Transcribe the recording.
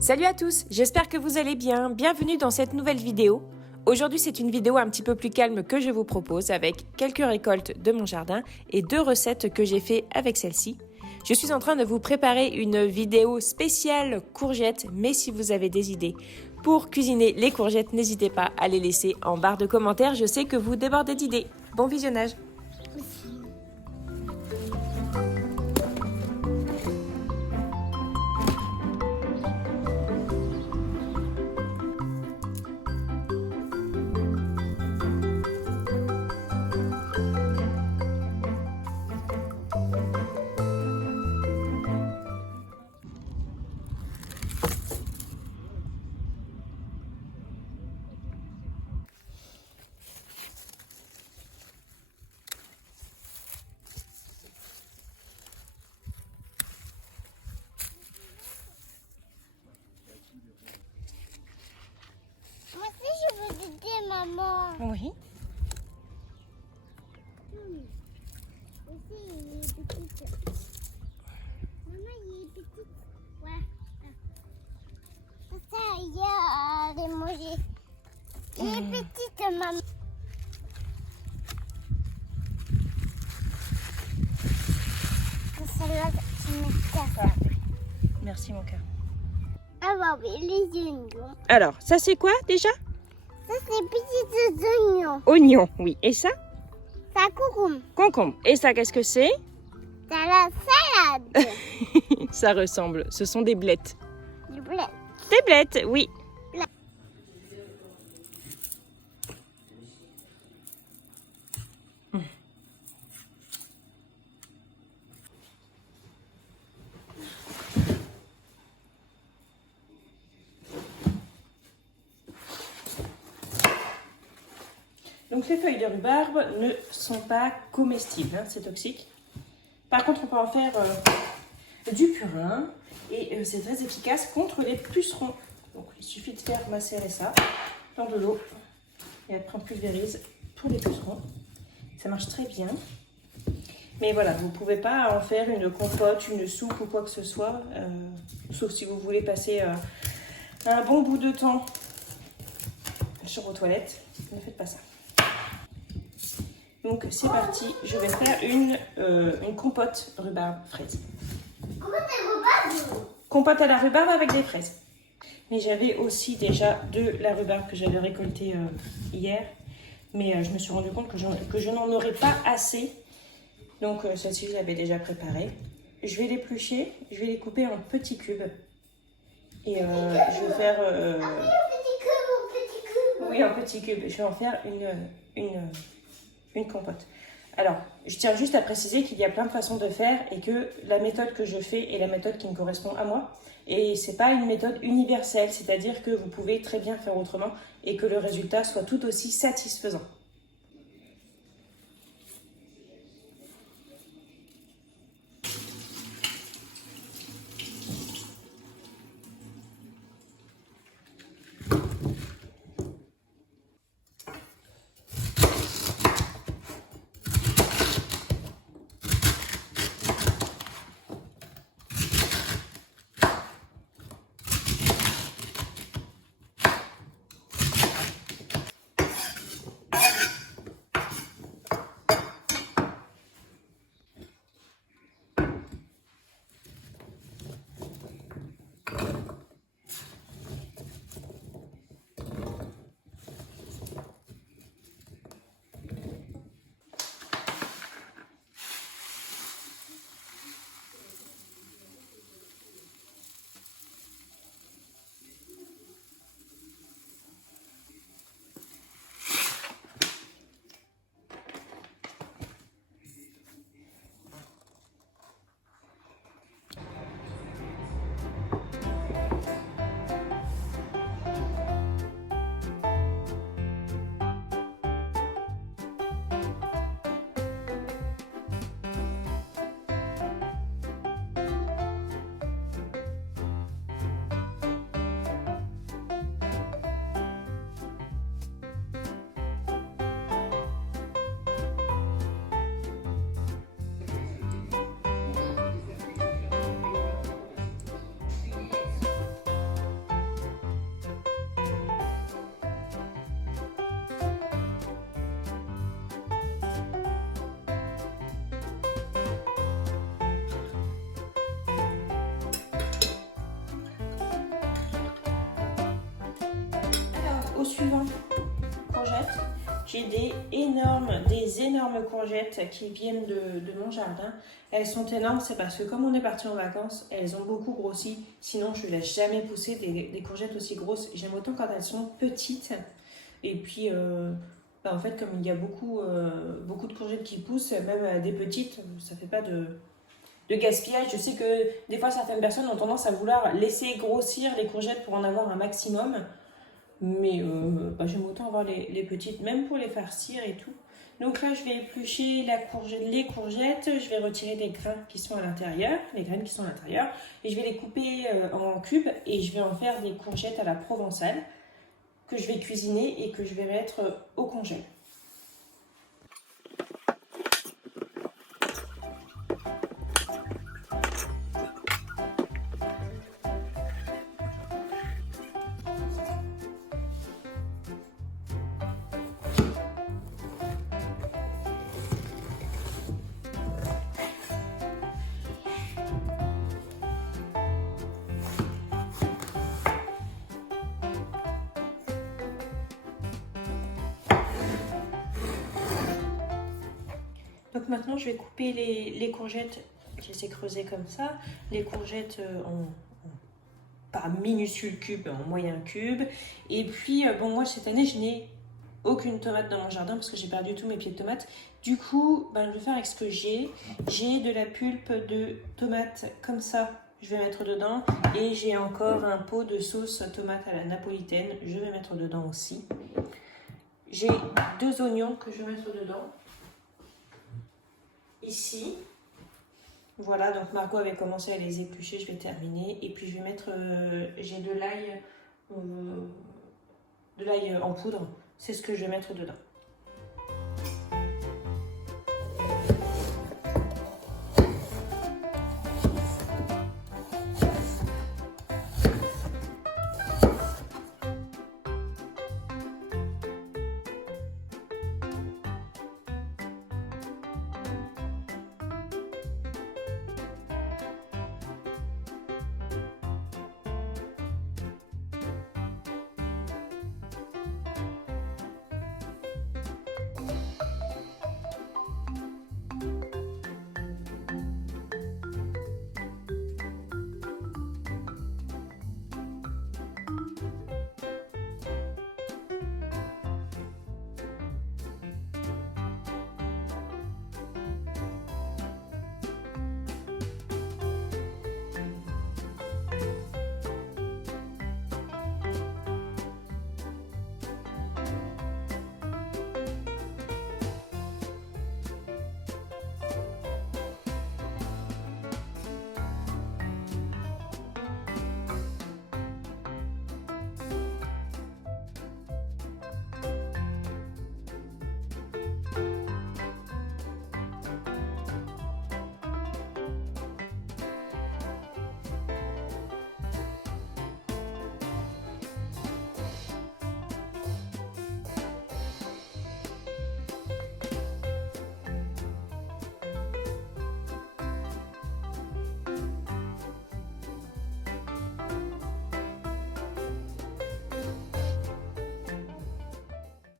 Salut à tous, j'espère que vous allez bien. Bienvenue dans cette nouvelle vidéo. Aujourd'hui, c'est une vidéo un petit peu plus calme que je vous propose avec quelques récoltes de mon jardin et 2 recettes que j'ai fait avec celle-ci. Je suis en train de vous préparer une vidéo spéciale courgettes, mais si vous avez des idées pour cuisiner les courgettes, n'hésitez pas à les laisser en barre de commentaires. Je sais que vous débordez d'idées. Bon visionnage. Moi aussi, je veux t'aider, maman. Oui. Aussi, il est petit. Maman, il est petit. Ouais. Ça, il y a des mouillés. Il est petit, maman. Celle-là, tu mets ça. Merci mon cœur. Ah bah oui, les oignons. Alors, ça c'est quoi déjà? Ça, c'est petits oignons. Oignon, oui. Et ça? Ça concombre. Concombre. Et ça, qu'est-ce que c'est? Ça, la salade. Ça ressemble. Ce sont des blettes. Du blé. Des blettes, oui. Donc les feuilles de rhubarbe ne sont pas comestibles, hein, c'est toxique. Par contre, on peut en faire du purin et c'est très efficace contre les pucerons. Donc il suffit de faire macérer ça dans de l'eau et après on pulvérise pour les pucerons. Ça marche très bien. Mais voilà, vous ne pouvez pas en faire une compote, une soupe ou quoi que ce soit, sauf si vous voulez passer un bon bout de temps sur vos toilettes. Ne faites pas ça. Donc c'est parti, je vais faire une compote rhubarbe fraise. Compote à la rhubarbe avec des fraises. Mais j'avais aussi déjà de la rhubarbe que j'avais récoltée hier. Mais je me suis rendu compte que je n'en aurais pas assez. Donc celle-ci je l'avais déjà préparée. Je vais l'éplucher, je vais les couper en petits cubes. Et je vais faire... Oui, en petits cubes. Je vais en faire une compote. Alors, je tiens juste à préciser qu'il y a plein de façons de faire et que la méthode que je fais est la méthode qui me correspond à moi. Et c'est pas une méthode universelle, c'est-à-dire que vous pouvez très bien faire autrement et que le résultat soit tout aussi satisfaisant. au suivant. Courgettes. J'ai des énormes courgettes qui viennent de mon jardin. Elles sont énormes, c'est parce que comme on est parti en vacances, elles ont beaucoup grossi. Sinon, je ne laisse jamais pousser des courgettes aussi grosses. J'aime autant quand elles sont petites. Et puis, en fait, comme il y a beaucoup de courgettes qui poussent, même des petites, ça ne fait pas de gaspillage. Je sais que des fois, certaines personnes ont tendance à vouloir laisser grossir les courgettes pour en avoir un maximum. Mais j'aime autant avoir les petites, même pour les farcir et tout. Donc là, je vais éplucher les courgettes. Je vais retirer les grains qui sont à l'intérieur, les graines qui sont à l'intérieur. Et je vais les couper en cubes et je vais en faire des courgettes à la provençale que je vais cuisiner et que je vais mettre au congèle. Donc maintenant, je vais couper les courgettes. Je les ai creusées comme ça. Les courgettes pas minuscules cubes, en moyen cube. Et puis, moi, cette année, je n'ai aucune tomate dans mon jardin parce que j'ai perdu tous mes pieds de tomates. Du coup, je vais faire avec ce que j'ai. J'ai de la pulpe de tomate comme ça. Je vais mettre dedans. Et j'ai encore un pot de sauce tomate à la napolitaine. Je vais mettre dedans aussi. J'ai 2 oignons que je vais mettre dedans. Ici, voilà, donc Margot avait commencé à les éplucher, je vais terminer. Et puis je vais mettre, j'ai de l'ail en poudre, c'est ce que je vais mettre dedans.